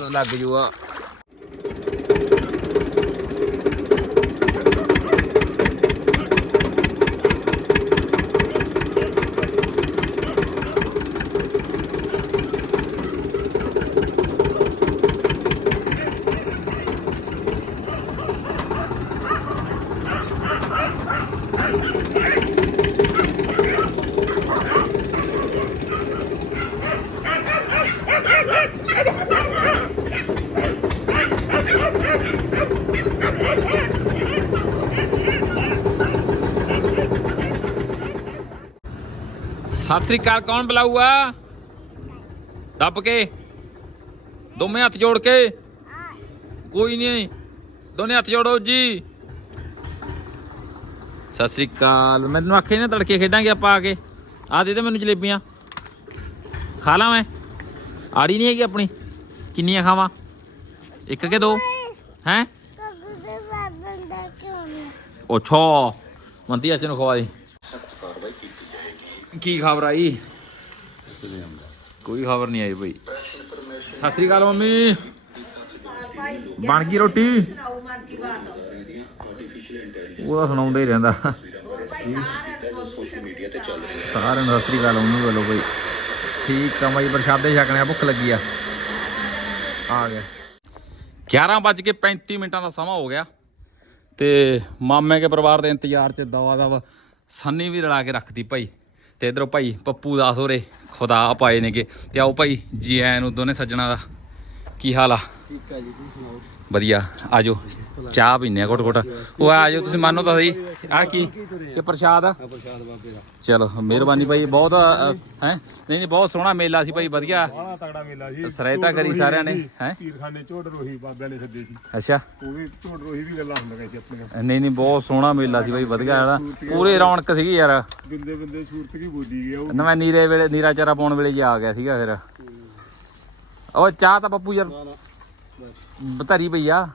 ਲੱਗ ਜੂਗਾ। ਸ੍ਰੀ ਅਕਾਲ ਕੌਣ ਬੁਲਾਊਗਾ? ਦੱਬ ਕੇ। ਦੋਵੇਂ ਹੱਥ ਜੋੜ ਕੇ। ਕੋਈ ਨਹੀਂ ਦੋਨੇ ਹੱਥ ਜੋੜੋ ਜੀ। ਸਤਿ ਸ੍ਰੀ ਅਕਾਲ। ਮੈਨੂੰ ਆਖੇ ਨਾ ਤੜਕੇ ਖੇਡਾਂਗੇ ਆਪਾਂ ਆ ਕੇ। ਆ ਦੇ ਦੇ ਮੈਨੂੰ ਜਲੇਬੀਆਂ। ਖਾ ਲਾਂ ਮੈਂ। ਆੜੀ ਨਹੀਂ ਹੈਗੀ ਆਪਣੀ। ਕਿੰਨੀਆਂ ਖਾਵਾਂ? ਇੱਕ ਕਿ ਦੋ। ਹੈ? ਅੱਛਾ ਮੰਤੀ ਅੱਜ ਨੂੰ ਖਵਾ ਦੇ। ਕੀ ਖਬਰ ਆਈ ਕੋਈ ਖਬਰ ਨਹੀਂ ਆਈ ਬਈ। ਸਤਿ ਸ੍ਰੀ ਅਕਾਲ ਮੰਮੀ। ਬਣ ਗਈ ਰੋਟੀ? ਉਹਦਾ ਸੁਣਾਉਂਦਾ ਹੀ ਰਹਿੰਦਾ। ਸਾਰਿਆਂ ਨੂੰ ਸਤਿ ਸ੍ਰੀ ਅਕਾਲ ਮੰਮੀ ਵੱਲੋਂ ਬਈ। ਠੀਕ ਆ ਬਾਈ, ਪ੍ਰਸ਼ਾਦੇ ਛਕਣੇ ਆ ਭੁੱਖ ਲੱਗੀ ਆ। ਆ ਗਿਆ। 11 ਵੱਜ ਕੇ 35 ਮਿੰਟਾਂ ਦਾ ਸਮਾਂ ਹੋ ਗਿਆ। ਤੇ ਮਾਮੇ ਕੇ ਪਰਿਵਾਰ ਦੇ ਇੰਤਜ਼ਾਰ 'ਚ ਦਵਾ ਦਵਾ ਸੰਨੀ ਵੀ ਰਲਾ ਕੇ ਰੱਖਦੀ ਭਾਈ। ਤੇ ਇਧਰੋਂ ਭਾਈ ਪੱਪੂ ਦਾਸ ਹੋਰੇ ਖੁਦਾ ਪਾਏ ਨੇਗੇ ਤੇ ਆਓ ਭਾਈ ਜੀ ਆਇਆਂ ਨੂੰ ਦੋਨੇ ਸੱਜਣਾ ਦਾ। ਕੀ ਹਾਲ ਆ? ਠੀਕ ਆ ਜੀ, ਤੁਸੀਂ ਸੁਣਾਓ? ਵਧੀਆ ਆਜੋ। ਚਾਹ ਪੀਨੇ ਆ ਘੁੱਟ ਘੁੱਟ। ਉਹ ਆਜੋ ਤੁਸੀਂ ਮੰਨੋ ਤਾਂ ਸਹੀ। ਆ ਕੀ? ਕਿ ਪ੍ਰਸ਼ਾਦ ਆ? ਆ ਪ੍ਰਸ਼ਾਦ ਬਾਬੇ ਦਾ ਚਲੋ ਮਿਹਰਬਾਨੀ ਭਾਈ ਬਹੁਤ ਹੈ? ਨਹੀਂ ਨਹੀਂ ਬਹੁਤ ਸੋਹਣਾ ਮੇਲਾ ਸੀ ਭਾਈ ਵਧੀਆ। ਬਾਹਲਾ ਤਗੜਾ ਮੇਲਾ ਸੀ। ਸਰਾਇਤਾ ਕਰੀ ਸਾਰਿਆਂ ਨੇ ਹੈ? ਪੀਰਖਾਨੇ ਝੋੜ ਰੋਹੀ ਬਾਬਿਆਂ ਨੇ ਸੱਦੇ ਸੀ। ਅੱਛਾ। ਉਹ ਵੀ ਝੋੜ ਰੋਹੀ ਵੀ ਗੱਲਾਂ ਹੁੰਦੀਆਂ ਸੀ ਆਪਣੀਆਂ। ਨਹੀਂ ਨਹੀਂ ਬਹੁਤ ਸੋਹਣਾ ਮੇਲਾ ਸੀ ਭਾਈ ਵਧੀਆ ਜਿਹੜਾ ਪੂਰੇ ਰੌਣਕ ਸੀਗੀ ਯਾਰ। ਬਿੰਦੇ ਬਿੰਦੇ ਸੂਰਤ ਕੀ ਬੋਲੀ ਗਈ ਆ ਉਹ। ਨਾ ਮੈਂ ਨੀਰੇ ਵੇਲੇ ਨੀਰਾ ਚਾਰਾ ਪਾਉਣ ਵੇਲੇ ਜੀ ਆ ਗਿਆ ਸੀਗਾ ਫਿਰ। ਉਹ ਚਾਹ ਤਾਂ ਪੱਪੂ ਯਾਰ। ਬਤਰੀ ਪਈ ਆ।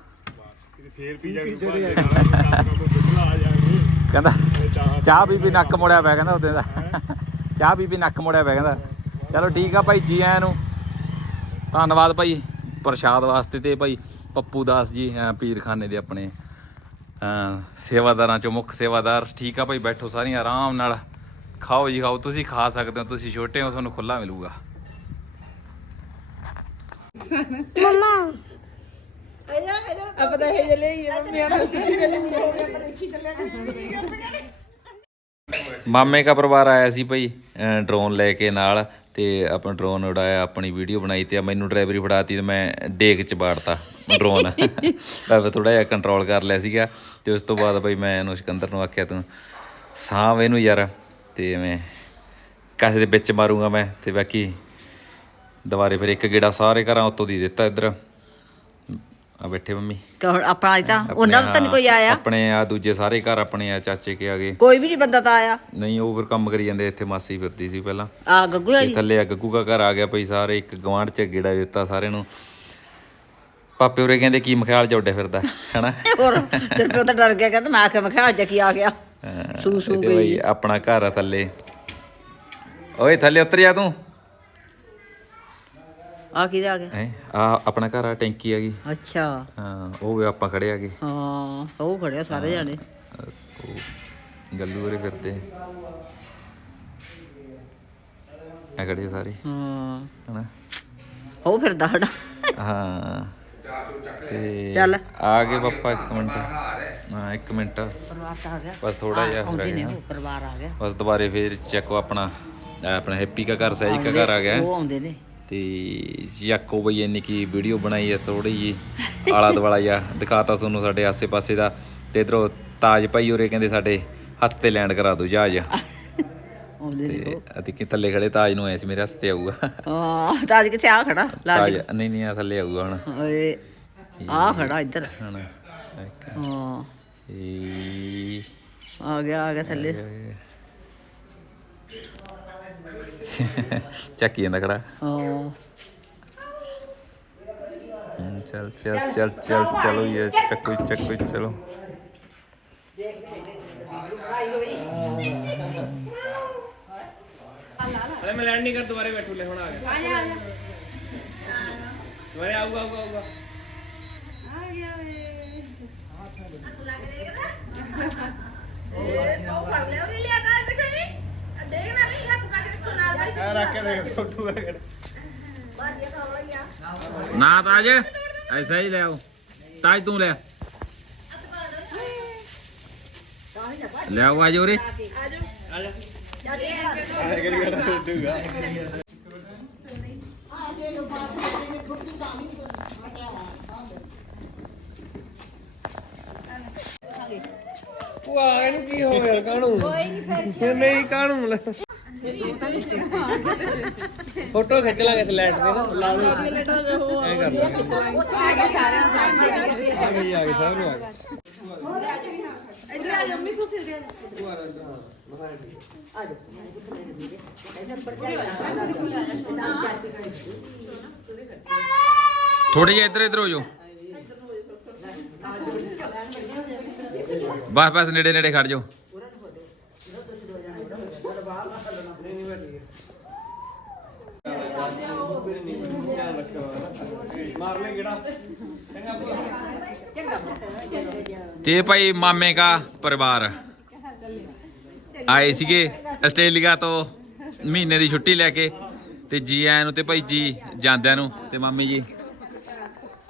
ਫੇਰ ਪੀ ਜਾ ਕਹਿੰਦਾ, ਚਾਹ ਚਾਹ ਵੀ ਨੱਕ ਮੋੜਿਆ ਪਿਆ, ਕਹਿੰਦਾ ਉਹਦੇ ਦਾ। ਚਾਹ ਵੀ ਵੀ ਨੱਕ ਮੋੜਿਆ ਪਿਆ, ਕਹਿੰਦਾ। ਚਲੋ ਠੀਕ ਆ ਭਾਈ, ਜੀ ਆਇਆਂ ਨੂੰ। ਧੰਨਵਾਦ ਭਾਈ, ਪ੍ਰਸ਼ਾਦ ਵਾਸਤੇ ਤੇ ਭਾਈ, ਪੱਪੂ ਦਾਸ ਜੀ ਪੀਰਖਾਨੇ ਦੇ ਆਪਣੇ, ਅਹ, ਸੇਵਾਦਾਰਾਂ ਚੋਂ ਮੁੱਖ ਸੇਵਾਦਾਰ। ਠੀਕ ਆ ਭਾਈ, ਬੈਠੋ ਸਾਰੀਆਂ, ਆਰਾਮ ਨਾਲ। ਖਾਓ ਜੀ ਖਾਓ, ਤੁਸੀਂ ਖਾ ਸਕਦੇ ਹੋ, ਤੁਸੀਂ ਛੋਟੇ ਹੋ, ਤੁਹਾਨੂੰ ਖੁੱਲਾ ਮਿਲੂਗਾ। ਆਪਾਂ ਤਾਂ ਇਹ ਜਲੇ ਹੀ ਮੰਮੀ ਆਣਾ ਸੀ। ਮਾਮੇ ਦਾ ਪਰਿਵਾਰ ਆਇਆ ਸੀ ਭਾਈ ਡਰੋਨ ਲੈ ਕੇ ਨਾਲ ਤੇ ਆਪਣਾ ਡਰੋਨ ਉਡਾਇਆ ਆਪਣੀ ਵੀਡੀਓ ਬਣਾਈ ਤੇ ਮੈਨੂੰ ਡਰਾਈਵਰੀ ਫੜਾਤੀ ਤੇ ਮੈਂ ਡੇਕ ਚ ਬਾੜਤਾ ਡਰੋਨ। ਮੈਂ ਥੋੜਾ ਜਿਹਾ ਕੰਟਰੋਲ ਕਰ ਲਿਆ ਸੀਗਾ ਤੇ ਉਸ ਤੋਂ ਬਾਅਦ ਭਾਈ ਮੈਂ ਇਹਨੂੰ ਸਿਕੰਦਰ ਨੂੰ ਆਖਿਆ ਤੂੰ ਸਾਂਭ ਇਹਨੂੰ ਯਾਰ ਤੇ ਮੈਂ ਕਾਸੇ ਦੇ ਵਿੱਚ ਮਾਰੂੰਗਾ ਮੈਂ ਤੇ ਬਾਕੀ ਦੁਬਾਰੇ ਫਿਰ ਇੱਕ ਗੇੜਾ ਸਾਰੇ ਘਰਾਂ ਉੱਤੋਂ ਦੀ ਦਿੱਤਾ ਇੱਧਰ। ਆ ਬੈਠੇ ਮੰਮੀ। ਕੌਣ ਆਪਣਾ ਅੱਜ ਤਾਂ ਉਹਨਾਂ ਦਾ ਤਾਂ ਨਹੀਂ ਕੋਈ ਆਇਆ? ਆਪਣੇ ਆ ਦੂਜੇ ਸਾਰੇ ਘਰ ਆਪਣੇ ਆ ਚਾਚੇ ਕੇ ਆ ਗਏ। ਕੋਈ ਵੀ ਨਹੀਂ ਬੰਦਾ ਤਾਂ ਆਇਆ। ਨਹੀਂ ਉਹ ਫਿਰ ਕੰਮ ਕਰੀ ਜਾਂਦੇ ਇੱਥੇ ਮਾਸੀ ਫਿਰਦੀ ਸੀ ਪਹਿਲਾਂ। ਆ ਗੱਗੂ ਵਾਲੀ? ਥੱਲੇ ਆ ਗੱਗੂ ਦਾ ਘਰ ਆ ਗਿਆ ਭਈ ਸਾਰੇ ਇੱਕ ਗਵਾਂਢ ਚ ਗੇੜਾ ਦਿੱਤਾ ਸਾਰਿਆਂ ਨੂੰ। ਪਾਪੇ ਉਰੇ ਕਹਿੰਦੇ ਕੀ ਮਖਿਆਲ ਜੋੜੇ ਫਿਰਦਾ ਹੈਨਾ? *laughs* ਹੋਰ ਤੇ ਪਿਓ ਤਾਂ ਡਰ ਗਿਆ ਕਹਿੰਦਾ ਮੈਂ ਆਖਿਆ ਮੈਂ ਕਿਹਾ ਅੱਜ ਕੀ ਆ ਗਿਆ? ਸੂ ਸੂ ਭਈ ਆਪਣਾ ਘਰ ਆ ਥੱਲੇ। ਓਏ ਥੱਲੇ ਉਤਰ ਜਾ ਤੂੰ। ਆ ਕਿਹਦੇ ਆ ਗਿਆ ਹੈ? ਆ ਆਪਣਾ ਘਰ ਆ ਟੈਂਕੀ ਆ ਗਈ। ਅੱਛਾ। ਹਾਂ ਉਹ ਵੀ ਆਪਾਂ ਖੜੇ ਆ ਗਏ। ਹਾਂ ਉਹ ਖੜਿਆ ਸਾਰੇ ਜਾਣੇ। ਉਹ ਗੱਲੂ ਉਰੇ ਫਿਰਦੇ। ਆ ਖੜੇ ਸਾਰੇ। ਹਾਂ। ਹੈਨਾ? ਉਹ ਫਿਰਦਾ ਸਾਡਾ। ਹਾਂ। ਤੇ ਚੱਲ। ਆ ਗਏ ਪਾਪਾ ਇੱਕ ਮਿੰਟ। ਹਾਂ ਇੱਕ ਮਿੰਟ। ਪਰਿਵਾਰ ਤਾਂ ਆ ਗਿਆ। ਬਸ ਥੋੜਾ ਜਿਹਾ ਹੋ ਰਿਹਾ ਪਰਿਵਾਰ ਆ ਗਿਆ। ਬਸ ਦੁਬਾਰੇ ਫੇਰ ਚੱਕੋ ਆਪਣਾ ਆਪਣਾ ਹੈਪੀ ਦਾ ਘਰ ਸਹਿਜ ਦਾ ਘਰ ਆ ਗਿਆ। ਉਹ ਆਉਂਦੇ ਨੇ। ਤੇ ਯਾਕੋ ਬਈ ਇੰਨੀ ਕੀ ਵੀਡੀਓ ਬਣਾਈ ਹੈ ਥੋੜੀ ਜੀ ਆਲਾ ਦਵਾਲਾ ਜਿਹਾ ਦਿਖਾਤਾ ਤੁਹਾਨੂੰ ਸਾਡੇ ਆਸੇ-ਪਾਸੇ ਦਾ ਤੇ ਇਧਰੋਂ ਤਾਜ ਭਾਈ ਹੋਰੇ ਕਹਿੰਦੇ ਸਾਡੇ ਹੱਥ ਤੇ ਲੈਂਡ ਕਰਾ ਦਿਓ ਜਹਾਜ਼ ਤੇ ਅਸੀਂ ਕਿ ਥੱਲੇ ਖੜੇ ਤਾਜ ਨੂੰ ਐ ਸੀ ਮੇਰੇ ਹੱਥ ਤੇ ਆਊਗਾ। ਹਾਂ ਤਾਂ ਅੱਜ ਕਿੱਥੇ ਆ ਖੜਾ? ਤਾਜ ਨਹੀਂ ਨਹੀਂ ਆ ਥੱਲੇ ਆਊਗਾ ਹੁਣ। ਓਏ ਆ ਖੜਾ ਇੱਧਰ। ਹੁਣ ਇੱਕ। ਹਾਂ। ਇਹ ਆ ਗਿਆ ਆ ਗਿਆ ਥੱਲੇ। ਚੱਕੀ ਜਾਂਦਾ ਖੜਾ ਹਾਂ ਹਮ, ਚੱਲ ਚੱਲ ਚੱਲ ਚੱਲ ਚਲੋ ਇਹ ਚੱਕੋ ਚੱਕੋ ਚਲੋ ਅਰੇ ਮੈਂ ਲੈਂਡ ਨਹੀਂ ਕਰ ਦੁਬਾਰੇ ਬੈਠੂ ਲੈ ਹੁਣ ਆ ਗਿਆ ਆ ਜਾ ਆ ਜਾ ਦੁਬਾਰੇ ਆਊਗਾ ਆਊਗਾ ਆਊਗਾ ਆ ਰੱਖ ਕੇ ਦੇਖ ਫੋਟੋ ਕਰ ਨਾ ਤਾਜ ਐਸਾ ਹੀ ਲੈ ਆਓ। ਤਾਜ ਤੂੰ ਲੈ ਲੈ ਆਓ ਆਜੋ ਰੇ ਉਹ ਆ ਇਹਨੂੰ ਕੀ ਹੋ ਗਿਆ ਕਾਹਨੂੰ? ਕੋਈ ਨਹੀਂ ਫਿਰ ਨਹੀਂ ਕਾਹਨੂੰ ਲੈ? ਫੋਟੋ ਖਿੱਚ ਲਾਂਗੇ ਤੇ ਨਾ ਲਾ ਲਓ ਐ ਕਰ ਲਾਂਗੇ ਆ ਗਏ ਸਾਰਿਆਂ ਆ ਗਏ ਆ ਗਏ ਸਾਰੇ ਆ ਗਏ। ਥੋੜੇ ਜਿਹਾ ਇੱਧਰ ਇੱਧਰ ਹੋ ਜਾਓ। ਬਸ ਬਸ ਨੇੜੇ ਨੇੜੇ ਖੜ ਜਾਓ। ਤੇ ਭਾਈ ਮਾਮੇ ਦਾ ਪਰਿਵਾਰ। ਆਏ ਸੀਗੇ ਆਸਟ੍ਰੇਲੀਆ ਤੋਂ ਮਹੀਨੇ ਦੀ ਛੁੱਟੀ ਲੈ ਕੇ ਤੇ ਜੀ ਆਇਆਂ ਨੂੰ ਤੇ ਭਾਈ ਜੀ ਜਾਂਦਿਆਂ ਨੂੰ ਤੇ ਮਾਮੀ ਜੀ।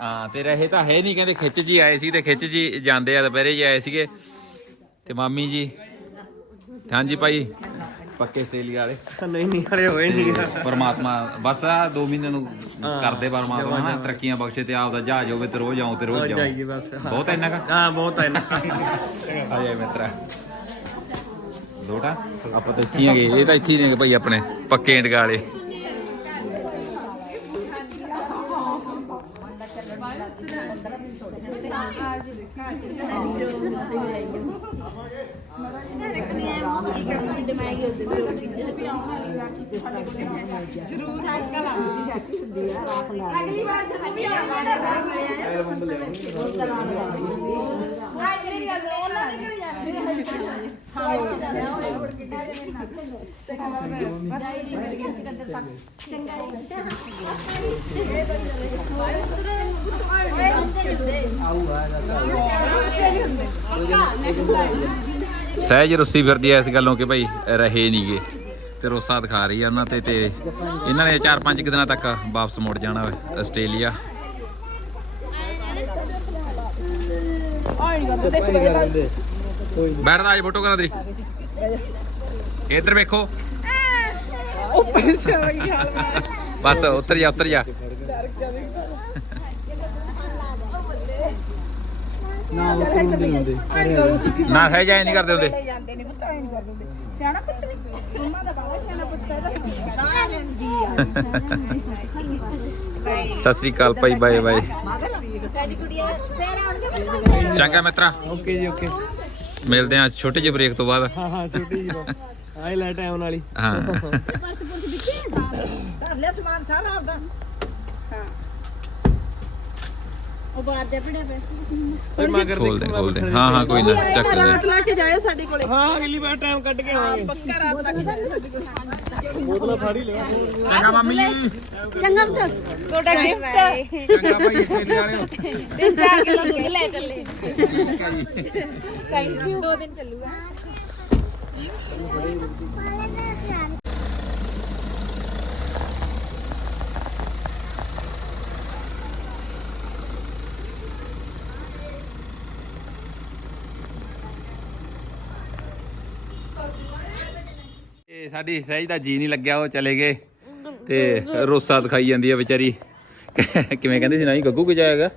ਹਾਂ, ਤੇ ਰਹੇ ਤਾਂ ਹੈ ਨਹੀਂ, ਕਹਿੰਦੇ ਖਿੱਚ ਜੀ ਆਏ ਸੀ ਤੇ ਖਿੱਚ ਜੀ ਜਾਂਦੇ ਆ, ਦੁਪਹਿਰੇ ਜੀ ਆਏ ਸੀਗੇ। ਤੇ ਮਾਮੀ ਜੀ, ਹਾਂਜੀ ਭਾਈ। ਪੱਕੇ ਆਸਟ੍ਰੇਲੀਆ ਵਾਲੇ। ਨਹੀਂ ਨਹੀਂ ਹਲੇ ਹੋਏ ਨਹੀਂ। ਪਰਮਾਤਮਾ ਬਸ ਆ 2 ਮਹੀਨੇ ਨੂੰ ਕਰਦੇ ਪਰਮਾਤਮਾ ਨਾ ਤਰੱਕੀਆਂ ਬਖਸ਼ੇ ਤੇ ਆਪਦਾ ਜਹਾਜ਼ ਹੋਵੇ ਤੇ ਰੋਜ਼ ਆਉਂ ਤੇ ਰੋਜ਼ ਜਾਓ ਜਾਈਏ ਬਸ ਬਹੁਤ ਇੰਨਾ ਕਾ? ਹਾਂ ਬਹੁਤ ਹੈ ਨਾ ਆਜੇ ਮਿੱਤਰਾ। ਲੋਟਾ ਆਪਾਂ ਤਾਂ ਇੱਥੇ ਹੀ ਹੈਗੇ ਇਹ ਤਾਂ ਇੱਥੇ ਹੀ ਨੇ ਭਾਈ ਆਪਣੇ ਪੱਕੇ ਵਾਲੇ। ਤੇ ਮੈਂ ਹੀ ਉਸਦੇ ਵਿਰੋਧ ਕੀਤਾ ਜ਼ਰੂਰ ਰੱਖ ਕਰਾਂਗੀ ਚਾਚੀ ਹੁੰਦੀ ਆ ਰੱਖ ਲਾ ਅਗਲੀ ਵਾਰ ਜਦੋਂ ਵੀ ਆਵਾਂਗੇ ਤਾਂ ਰੱਖ ਲਿਆ ਉਸ ਤਰ੍ਹਾਂ ਦਾ ਆ ਮੇਰੀ ਗੱਲ ਉਹਨਾਂ ਦੇ ਘਰੇ ਜਾਂਦੇ ਆਊ ਆ ਜਾਂਦਾ ਸਹਿਜ ਰੁੱਸੀ ਫਿਰਦੀ ਐ ਇਸ ਗੱਲੋਂ ਕਿ ਭਾਈ ਰਹੇ ਨਹੀਂਗੇ ਤੇ ਰੋਸਾ ਦਿਖਾ ਰਹੀ ਆ ਉਹਨਾਂ ਤੇ ਤੇ ਇਹਨਾਂ ਨੇ 4-5 ਦਿਨਾਂ ਤੱਕ ਵਾਪਸ ਮੁੜ ਜਾਣਾ ਵਾ ਆਸਟ੍ਰੇਲੀਆ। ਬੈਠਦਾ ਅੱਜ ਫੋਟੋ ਕਰਾ ਤੇਰੀ। ਇੱਧਰ ਵੇਖੋ। ਬਸ ਉੱਤਰ ਜਾ ਉੱਤਰ ਜਾ। ਨਾ ਉਹ ਸਹਿਜ ਐ ਨਹੀਂ ਕਰਦੇ ਹੁੰਦੇ ਸਿਆਣਾ ਪੁੱਤ ਨਹੀਂ ਮੰਮਾ ਦਾ ਬਾਲਾ ਸਿਆਣਾ ਪੁੱਤ ਸਤਿ ਸ੍ਰੀ ਅਕਾਲ ਭਾਈ ਬਾਏ ਬਾਏ। ਚੰਗਾ ਮਿੱਤਰਾ। ਓਕੇ ਜੀ ਓਕੇ। ਮਿਲਦੇ ਆ ਛੋਟੇ ਜਿਹੇ ਬ੍ਰੇਕ ਤੋਂ ਬਾਅਦ। ਹਾਂ ਹਾਂ ਛੋਟੀ ਜੀ ਆਏ ਲੈ ਟਾਈਮ ਵਾਲੀ ਹਾਂ। ਧਰ ਲਿਆ ਸਮਾਨ ਸਾਰਾ ਆਪਦਾ ਹਾਂ ਉਹ ਬਾਹਰ ਦੇ ਪੜੇ ਪਏ ਫਿਰ ਮਗਰ ਖੋਲਦੇ ਖੋਲਦੇ ਹਾਂ ਹਾਂ ਕੋਈ ਨਾ ਚੱਕ ਲੈ ਰਾਤ ਲਾ ਕੇ ਜਾਇਓ ਸਾਡੇ ਕੋਲੇ। ਹਾਂ ਅਗਲੀ ਵਾਰ ਟਾਈਮ ਕੱਢ ਕੇ ਆਵਾਂਗੇ। ਪੱਕਾ ਰਾਤ ਲਾ ਕੇ ਜਾਇਓ ਸਾਡੇ ਕੋਲੇ। ਬੋਤਲਾਂ ਫਾੜੀ ਲਿਆ। ਚੰਗਾ ਮਾਮੀ। ਚੰਗਾ ਪੁੱਤ। ਤੁਹਾਡਾ ਗਿਫਟ ਚੰਗਾ ਭਾਈ ਆਸਟ੍ਰੇਲੀਆ ਵਾਲਿਓ। ਤਿੰਨ ਚਾਰ ਕਿਲੋ ਦੁੱਧ ਲੈ ਚੱਲੇ। ਥੈਂਕ ਯੂ ਦੋ ਦਿਨ ਚੱਲੂਗਾ। ਸਾਡੀ ਸਹਿਜ ਦਾ ਜੀ ਨਹੀਂ ਲੱਗਿਆ ਉਹ ਚਲੇ ਗਏ। ਤੇ ਰੋਸਾ ਦਿਖਾਈ ਜਾਂਦੀ ਆ ਵਿਚਾਰੀ। ਕਿਵੇਂ ਕਹਿੰਦੇ ਸੀ ਨਾ ਜੀ ਗੱਗੂ ਕਿ ਜਾਏਗਾ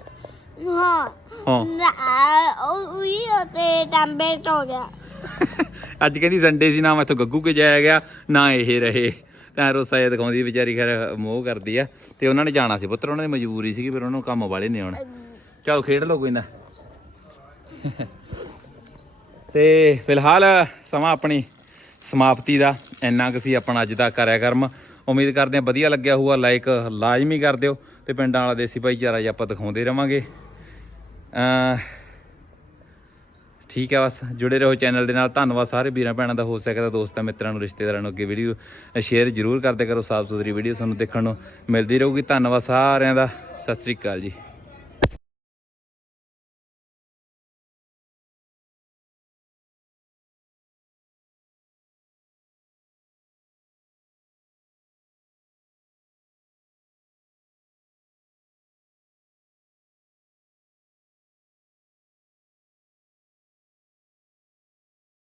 ਹਾਂ। ਹਾਂ। ਨਾ ਉਹ ਉਹੀ ਤੇ ਟੰਬੇ ਚ ਹੋ ਗਿਆ। *laughs* ਅੱਜ ਕਹਿੰਦੀ ਸੰਡੇ ਸੀ ਨਾ ਮੈਥੋਂ ਗੱਗੂ ਕੇ ਜਾਇਆ ਗਿਆ? ਨਾ ਇਹ ਰਹੇ। ਤਾਂ ਰੋਸਾ ਇਹ ਦਿਖਾਉਂਦੀ ਵਿਚਾਰੀ ਖੈਰ ਮੋਹ ਕਰਦੀ ਆ। ਤੇ ਉਹਨਾਂ ਨੇ ਜਾਣਾ ਸੀ ਪੁੱਤਰ ਉਹਨਾਂ ਦੀ ਮਜਬੂਰੀ ਸੀਗੀ ਫਿਰ ਉਹਨਾਂ ਨੂੰ ਕੰਮ ਵਾਲੇ ਨੇ ਆਉਣਾ। ਚਲ ਖੇਡ ਲਓ ਕੋਈ ਨਾ। *laughs* ਤੇ ਫਿਲਹਾਲ ਸਮਾਂ ਆਪਣੀ ਸਮਾਪਤੀ ਦਾ। ਇੰਨਾ ਕੁ ਸੀ ਆਪਣਾ ਅੱਜ ਦਾ ਕਰਿਆ ਕਰਮ ਉਮੀਦ ਕਰਦੇ ਹਾਂ ਵਧੀਆ ਲੱਗਿਆ ਹੋਊਗਾ। ਲਾਈਕ ਲਾਜ਼ਮੀ ਕਰ ਦਿਓ ਤੇ ਪਿੰਡਾਂ ਵਾਲਾ ਦੇਸੀ ਭਾਈਚਾਰਾ ਜੀ ਆਪਾਂ ਦਿਖਾਉਂਦੇ ਰਵਾਂਗੇ। ਠੀਕ ਹੈ ਬਸ, ਜੁੜੇ ਰਹੋ ਚੈਨਲ ਦੇ ਨਾਲ। ਧੰਨਵਾਦ ਸਾਰੇ ਵੀਰਾਂ ਭੈਣਾਂ ਦਾ। ਹੋ ਸਕਦਾ ਦੋਸਤਾਂ, ਮਿੱਤਰਾਂ ਨੂੰ, ਰਿਸ਼ਤੇਦਾਰਾਂ ਨੂੰ ਅੱਗੇ ਵੀਡੀਓ ਸ਼ੇਅਰ ਜ਼ਰੂਰ ਕਰਦੇ ਕਰੋ। ਸਾਫ਼ ਸੁਥਰੀ ਵੀਡੀਓ ਸਾਨੂੰ ਦੇਖਣ ਨੂੰ ਮਿਲਦੀ ਰਹੂਗੀ। ਧੰਨਵਾਦ ਸਾਰਿਆਂ ਦਾ। ਸਤਿ ਸ੍ਰੀ ਅਕਾਲ ਜੀ।